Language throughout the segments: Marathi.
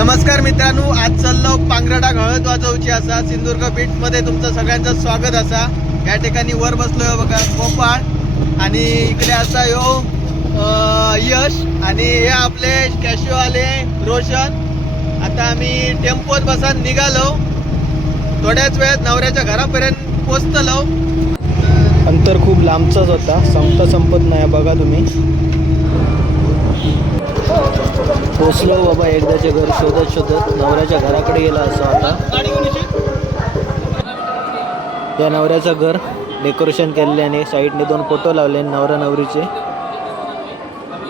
नमस्कार मित्रांनो आज चाललो पांगरडा हळद वाजवची असा सिंधुदुर्ग बीच मध्ये तुमचं सगळ्यांचं स्वागत असा. या ठिकाणी वर बसलोय बघा गोपाळ आणि इकडे असा यो यश आणि हे आपले कॅशिओ आले रोशन. आता आम्ही टेम्पोत बसान निघालो. थोड्याच वेळात नवऱ्याच्या घरापर्यंत पोचतलो अंतर खूप लांबचाच होता. संपता संपत नाही बघा तुम्ही. पोचलो बाबा एकदाचे घर शोधत शोधत नवऱ्याच्या घराकडे गेला असं आता. त्या नवऱ्याचं घर डेकोरेशन केल्याने साईडने दोन फोटो लावले नवरा नवरीचे.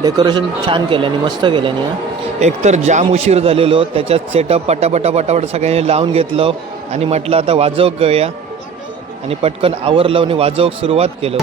डेकोरेशन छान केल्याने मस्त केल्याने एकतर जाम उशीर झालेलो त्याच्यात सेटअप पटापटा पटापट सगळ्यांनी लावून घेतलं आणि म्हटलं आता वाजव घेऊया. आणि पटकन आवर लावून वाजव सुरुवात केलं.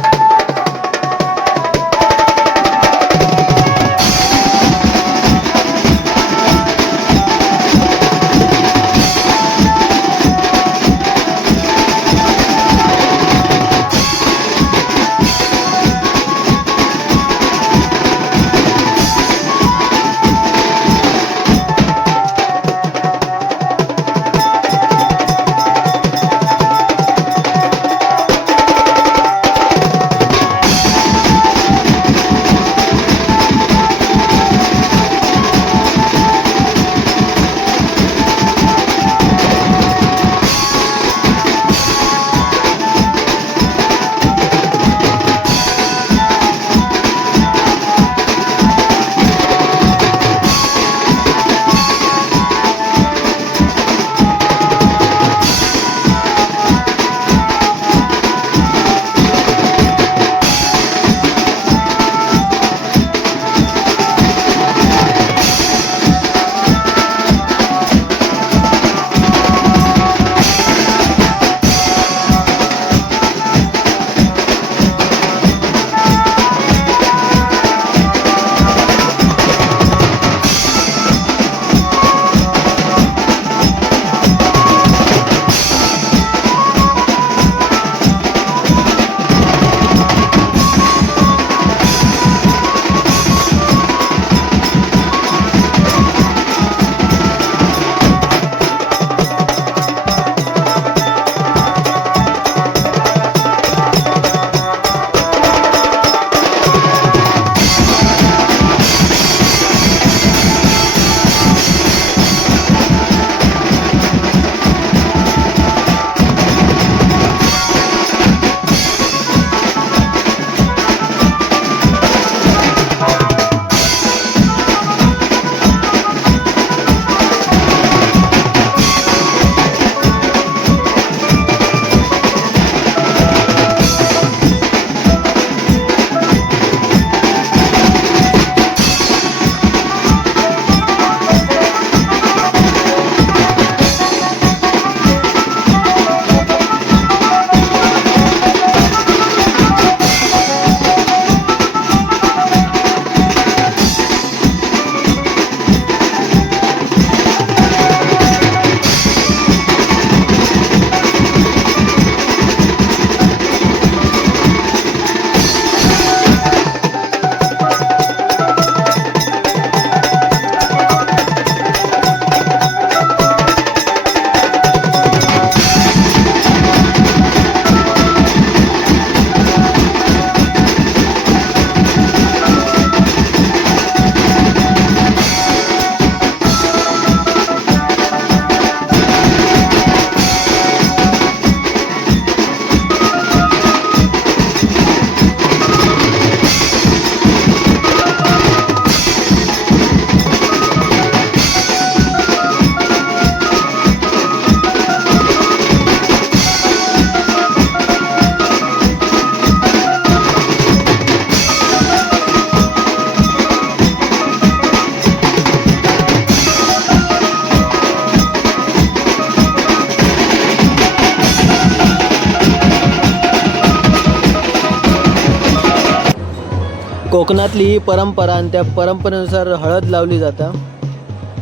कोकणातली ही परंपरा आणि त्या परंपरेनुसार हळद लावली जाता.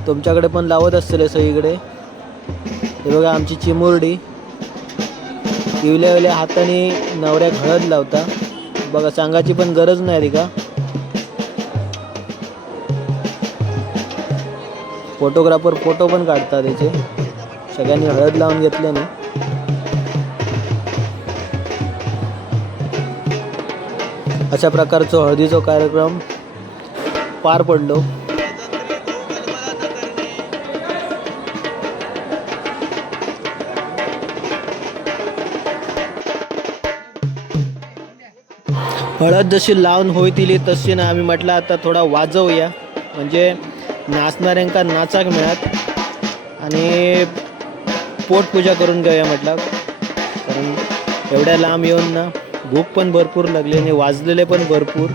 तुमच्याकडे पण लावत असतील सगळीकडे. हे बघा आमची चिमुरडी. इवल्या इवल्या हाताने नवऱ्याक हळद लावता. बघा सांगायची पण गरज नाही रे का? फोटोग्राफर फोटो पण काढतात त्याचे सगळ्यांनी हळद लावून घेतल्याने. अशा प्रकारचो हळदीचो कार्यक्रम पार पडलो. हळद जशी लावून होईतिली तशी ना आम्ही म्हटलं आता थोडा वाजवूया. म्हणजे नाचणाऱ्यांका नाचाक मिळत. आणि पोटपूजा करून घेऊया म्हटलं. कारण एवढ्या लांब येऊन ना भूक पण भरपूर लागली आणि वाजलेले पण भरपूर.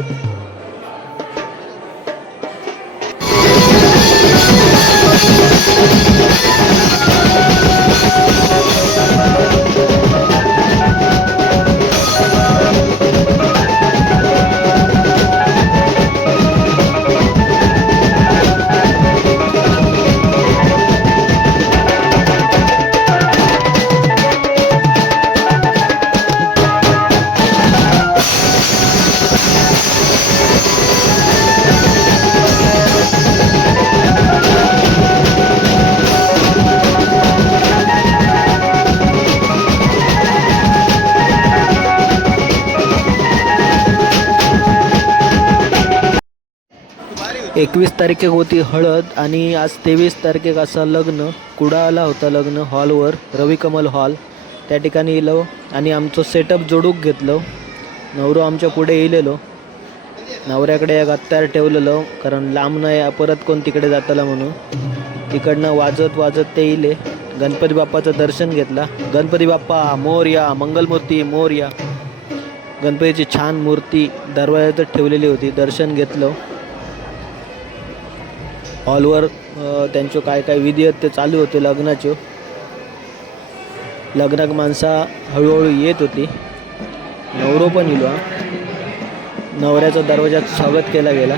एकवीस तारखेक होती हळद आणि आज तेवीस तारखेक असा लग्न. कुडाळला होता लग्न हॉलवर रविकमल हॉल. त्या ठिकाणी येलो आणि आमचं सेटअप जोडूक घेतलं. नवरो आमच्या पुढे येलेलो. नवऱ्याकडे एक अत्यार ठेवलेलं कारण लांब नाही परत कोण तिकडे जाताला म्हणून. तिकडनं वाजत वाजत ते येले. गणपती बाप्पाचं दर्शन घेतला. गणपती बाप्पा मोरया मंगलमूर्ती मोरया. गणपतीची छान मूर्ती दरवाज्यातच ठेवलेली होती दर्शन घेतलं. हॉलवर अ, त्यांचे काय काय विधी आहेत ते चालू होते लग्नाचे लग्नाक माणसं हळूहळू येत होती. नवरो पण इलो नवऱ्याचा दरवाजात स्वागत केला गेला.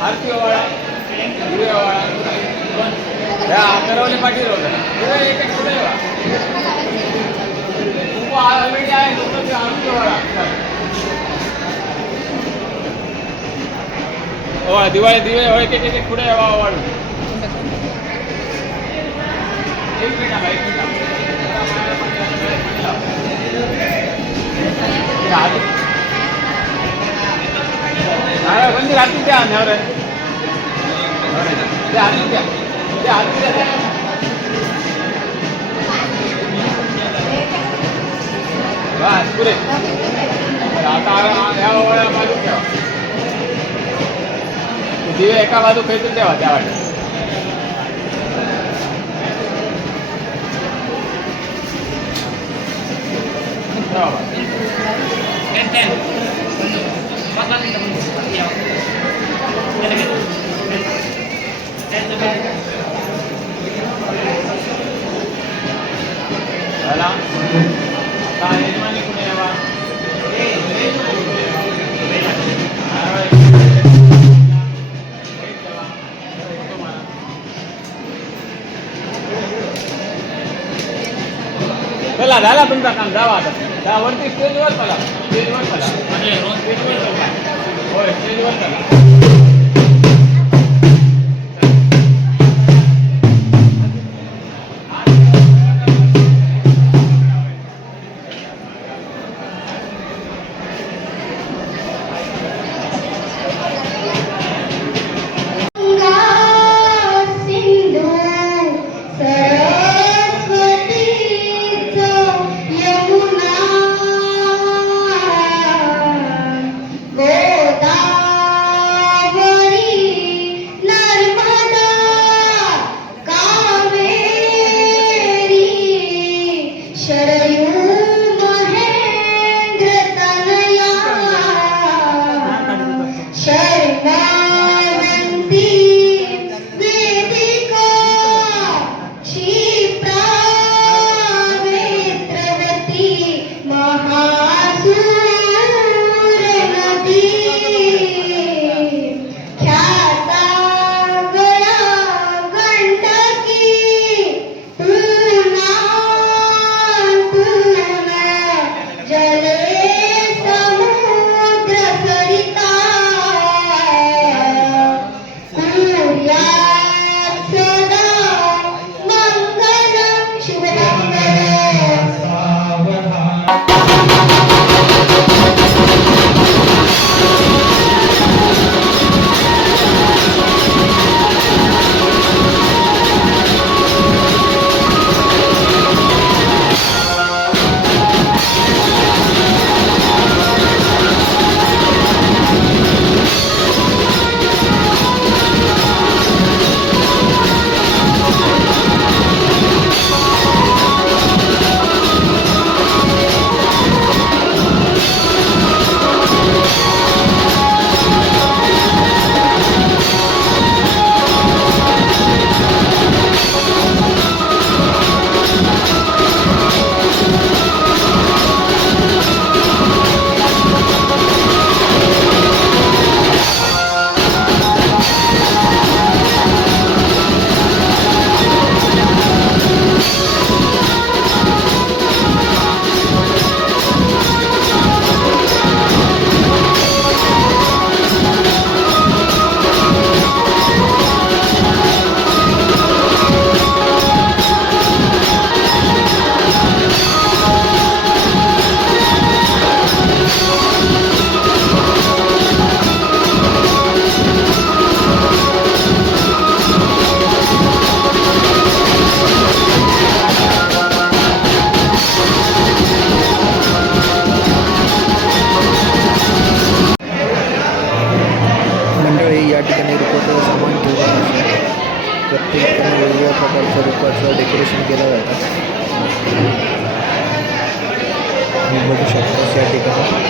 आरती पाटील होता दिवे एक एक पुढे वा खूप ऑलरेडी आहे लोक ते आरती ओवाळा ओवाळा दिवाळी दिवे हो एक एक एक पुढे वा ओवाळू एक मिनिट हा, एक मिनिट हा. आधी नारळ बंदी राहतील त्या नवर ते आधी दिवे एका बाजू खेचून ठेवा त्या वाटेत ठेवा बा. चला झाला तुमचा काम जावा आता त्या वरती स्टेजवर चला स्टेजवर चला स्टेजवर चला होय स्टेजवर चला Música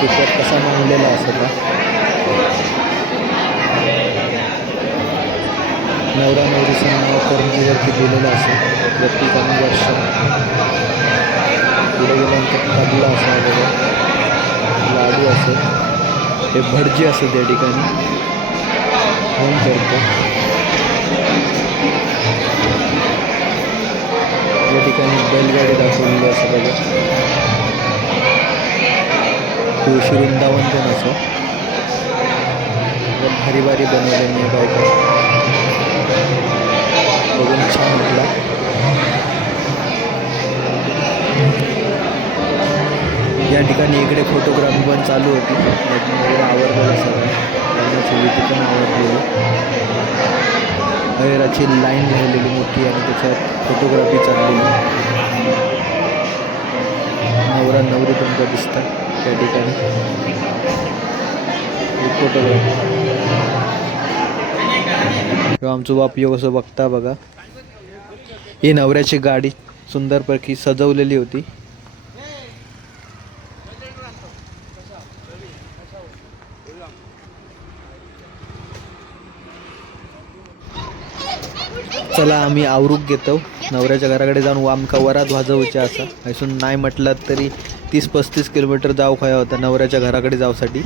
पेपर कसा मांडलेला असता नवरा नवरीचं नाव करंजीवरती दिलेलं असेल प्रत्येकाने वर्ष? पुढे गेल्यानंतर तबला असा बघा लाडू असेल. हे भटजी असेल त्या ठिकाणी. होम करतो. या ठिकाणी बैलगाडी दाखवलेली असं बघा. तुळशी वृंदावन पण असं. भारी भारी बनवलेली आहे बायका. बघून छान वाटला. या ठिकाणी इकडे फोटोग्राफी पण चालू होती. लग्न आवडलेलं सगळं. त्यांना पण आवडलेली अहेराची लाईन राहिलेली मोठी आणि त्याच्यात फोटोग्राफी चाललेली. नवरा नवरी पण दिसतात. त्या ठिकाणी. फोटोग्राफी किंवा आमचं बाप यो कसं बघता बघा. ही नवऱ्याची गाडी सुंदरपैकी सजवलेली होती. चला आम्ही आवरूक घेतो. नवऱ्याच्या घराकडे जाऊन आमका वरात वाजवूच्या असा. ऐसून नाही म्हटलं तरी तीस पस्तीस किलोमीटर जाऊ खाया होता नवऱ्याच्या घराकडे जाऊसाठी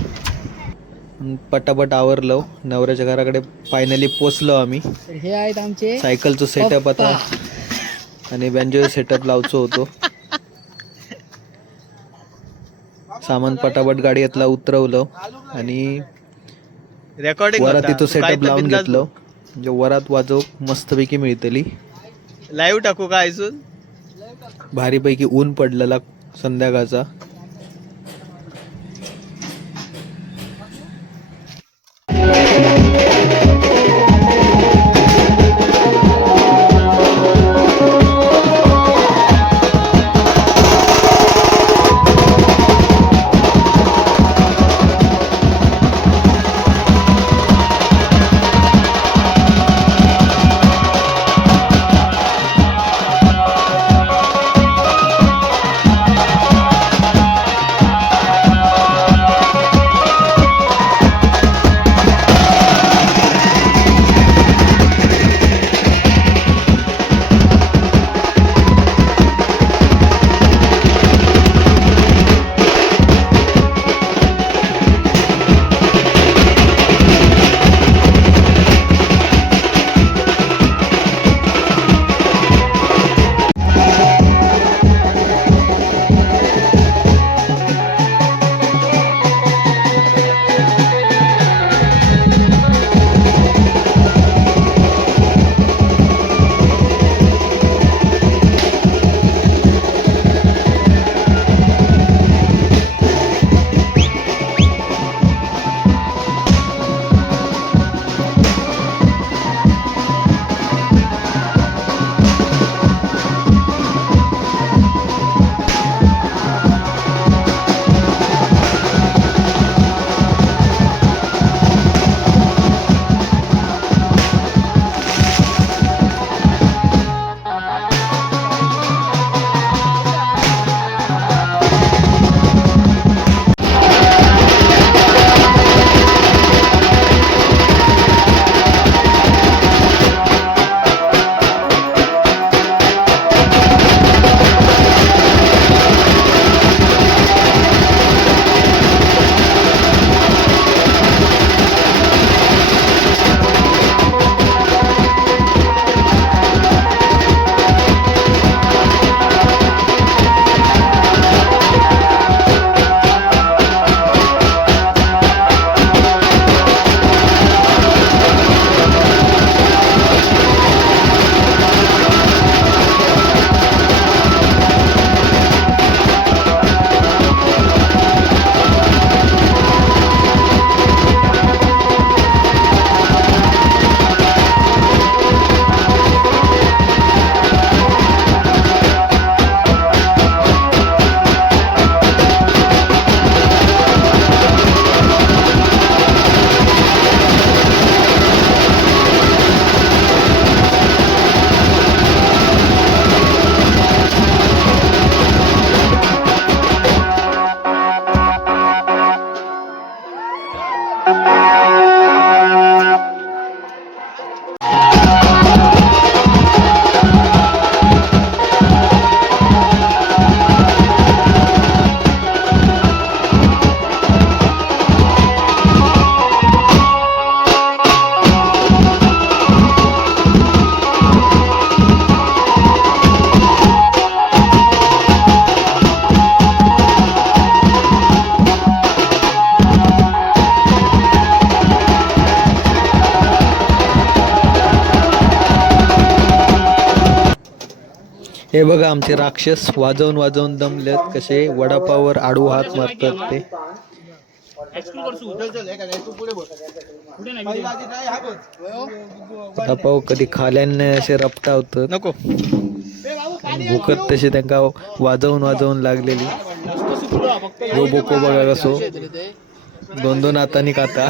अन पटापट आवरलो नवऱ्याच्या घराकडे फायनली पोचलो आम्ही. हे आहेत आमचे सायकलचं सेटअप आता. आणि बँजो सेटअप लावचो होतो. सामान पटापट गाडीतला उतरवलं आणि रेकॉर्डिंग वरात तिथं सेटअप लावून घेतलं. म्हणजे वरात वाजव मस्तपैकी मिळतली. लाईव्ह टाकू का ऐसून भारीपैकी ऊन पडलेला. संध्याकाळचा. आमचे राक्षस वाजवून वाजवून दमलेत. कसे वडापावर आडू हात मारतात ते. वडापाव कधी खाल्याने असे रपटावतात नको. भूकत तशी त्यांका वाजवून वाजवून लागलेली. यो बोको बघा कसो. दोन दोन हातांनी खाता.